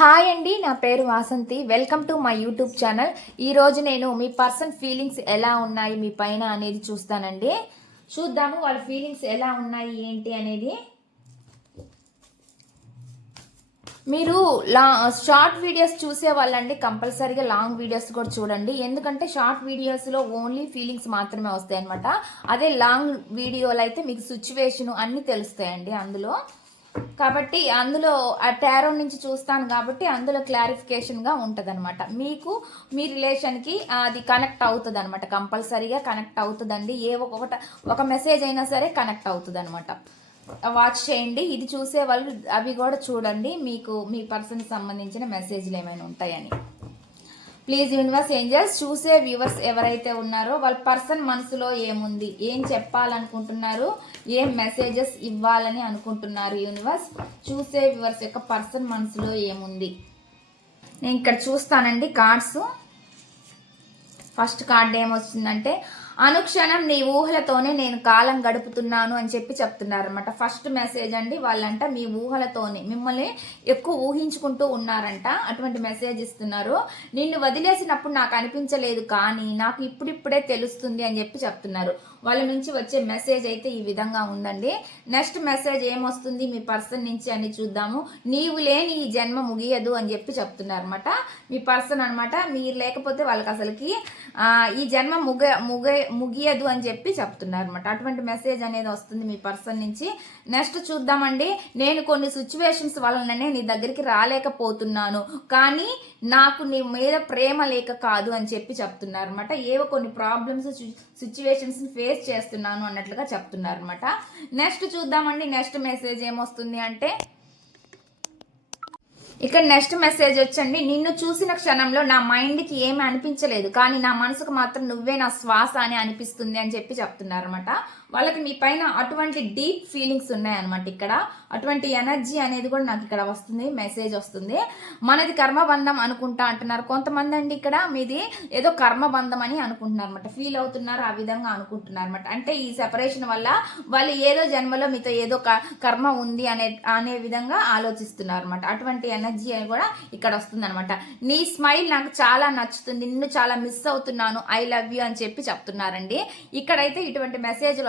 Hi అండి నా పేరు Vasanthi. Welcome to my YouTube channel. ఈరోజు నేను మీ పర్సన్ ఫీలింగ్స్ ఎలా ఉన్నాయి మీ పైన అనేది చూస్తానండి. చూద్దాము వాళ్ళ ఫీలింగ్స్ ఎలా ఉన్నాయి ఏంటి అనేది. మీరు లా షార్ట్ వీడియోస్ చూసే వాళ్ళండి కంపల్సరీగా లాంగ్ వీడియోస్ కూడా చూడండి. ఎందుకంటే షార్ట్ వీడియోస్లో ఓన్లీ ఫీలింగ్స్ మాత్రమే వస్తాయి అనమాట అదే లాంగ్ వీడియోలు అయితే మీకు సిచ్యువేషన్ అన్నీ తెలుస్తాయండి అందులో. కాబట్టి అందులో ఆ టారో నుంచి చూస్తాను కాబట్టి అందులో క్లారిఫికేషన్గా ఉంటుంది అనమాట మీకు మీ రిలేషన్కి అది కనెక్ట్ అవుతుంది అనమాట కంపల్సరీగా కనెక్ట్ అవుతుందండి. ఏ ఒక్కొక్కట ఒక మెసేజ్ అయినా సరే కనెక్ట్ అవుతుంది అనమాట వాచ్ చేయండి. ఇది చూసే వాళ్ళు అవి కూడా చూడండి. మీకు మీ పర్సన్కి సంబంధించిన మెసేజ్లు ఏమైనా ఉంటాయని. ప్లీజ్ యూనివర్స్ ఏంజల్స్ చూసే వ్యూవర్స్ ఎవరైతే ఉన్నారో వాళ్ళ పర్సన్ మనసులో ఏముంది ఏం చెప్పాలనుకుంటున్నారు ఏం మెసేజెస్ ఇవ్వాలని అనుకుంటున్నారు యూనివర్స్ చూసే వ్యూవర్స్ యొక్క పర్సన్ మనసులో ఏముంది. నేను ఇక్కడ చూస్తానండి కార్డ్స్. ఫస్ట్ కార్డ్ ఏమొచ్చిందంటే అనుక్షణం నీ ఊహలతోనే నేను కాలం గడుపుతున్నాను అని చెప్పి చెప్తున్నారు అనమాట ఫస్ట్ మెసేజ్ అండి వాళ్ళంట మీ ఊహలతోనే. మిమ్మల్ని ఎక్కువ ఊహించుకుంటూ ఉన్నారంట. అటువంటి మెసేజ్ ఇస్తున్నారు. నిన్ను వదిలేసినప్పుడు నాకు అనిపించలేదు కానీ నాకు ఇప్పుడిప్పుడే తెలుస్తుంది అని చెప్పి చెప్తున్నారు. వాళ్ళ నుంచి వచ్చే మెసేజ్ అయితే ఈ విధంగా ఉందండి. నెక్స్ట్ మెసేజ్ ఏమొస్తుంది? మీ పర్సన్ నుంచి అని చూద్దాము. నీవు లేని ఈ జన్మ ముగియదు అని చెప్పి చెప్తున్నారు అనమాట మీ పర్సన్ అనమాట మీరు లేకపోతే వాళ్ళకి అసలుకి ఈ జన్మ ముగ ముగ ముగియదు అని చెప్పి చెప్తున్నారు అనమాట అటువంటి మెసేజ్ అనేది వస్తుంది మీ పర్సన్ నుంచి. నెక్స్ట్ చూద్దామండి. నేను కొన్ని సిచ్యువేషన్స్ వలననే నీ దగ్గరికి రాలేకపోతున్నాను. కానీ నాకు నీ మీద ప్రేమ లేక కాదు అని చెప్పి చెప్తున్నారు అనమాట ఏవో కొన్ని ప్రాబ్లమ్స్ సిచ్యువేషన్స్ ఫేస్ చేస్తున్నాను అన్నట్లుగా చెప్తున్నారు అనమాట నెక్స్ట్ చూద్దామండి. నెక్స్ట్ మెసేజ్ ఏమొస్తుంది అంటే ఇక్కడ నెక్స్ట్ మెసేజ్ వచ్చండి. నిన్ను చూసిన క్షణంలో నా మైండ్కి ఏమి అనిపించలేదు. కానీ నా మనసుకు మాత్రం నువ్వే నా శ్వాస అని అనిపిస్తుంది అని చెప్పి చెప్తున్నారన్నమాట. వాళ్ళకి మీ పైన అటువంటి డీప్ ఫీలింగ్స్ ఉన్నాయన్నమాట ఇక్కడ. అటువంటి ఎనర్జీ అనేది కూడా నాకు ఇక్కడ వస్తుంది మెసేజ్ వస్తుంది. మనది కర్మబంధం అనుకుంటా అంటున్నారు. కొంతమంది అండి ఇక్కడ మీది ఏదో కర్మబంధం అని అనుకుంటున్నారు అనమాట ఫీల్ అవుతున్నారు ఆ విధంగా అనుకుంటున్నారు అనమాట అంటే ఈ సెపరేషన్ వల్ల వాళ్ళు ఏదో జన్మలో మీతో ఏదో కర్మ ఉంది అనే అనే విధంగా ఆలోచిస్తున్నారు అనమాట అటువంటి ఎనర్జీ అని కూడా ఇక్కడ వస్తుంది అనమాట నీ స్మైల్ నాకు చాలా నచ్చుతుంది. నిన్ను చాలా మిస్ అవుతున్నాను. ఐ లవ్ యూ అని చెప్పి చెప్తున్నారండి. ఇక్కడైతే ఇటువంటి మెసేజ్లు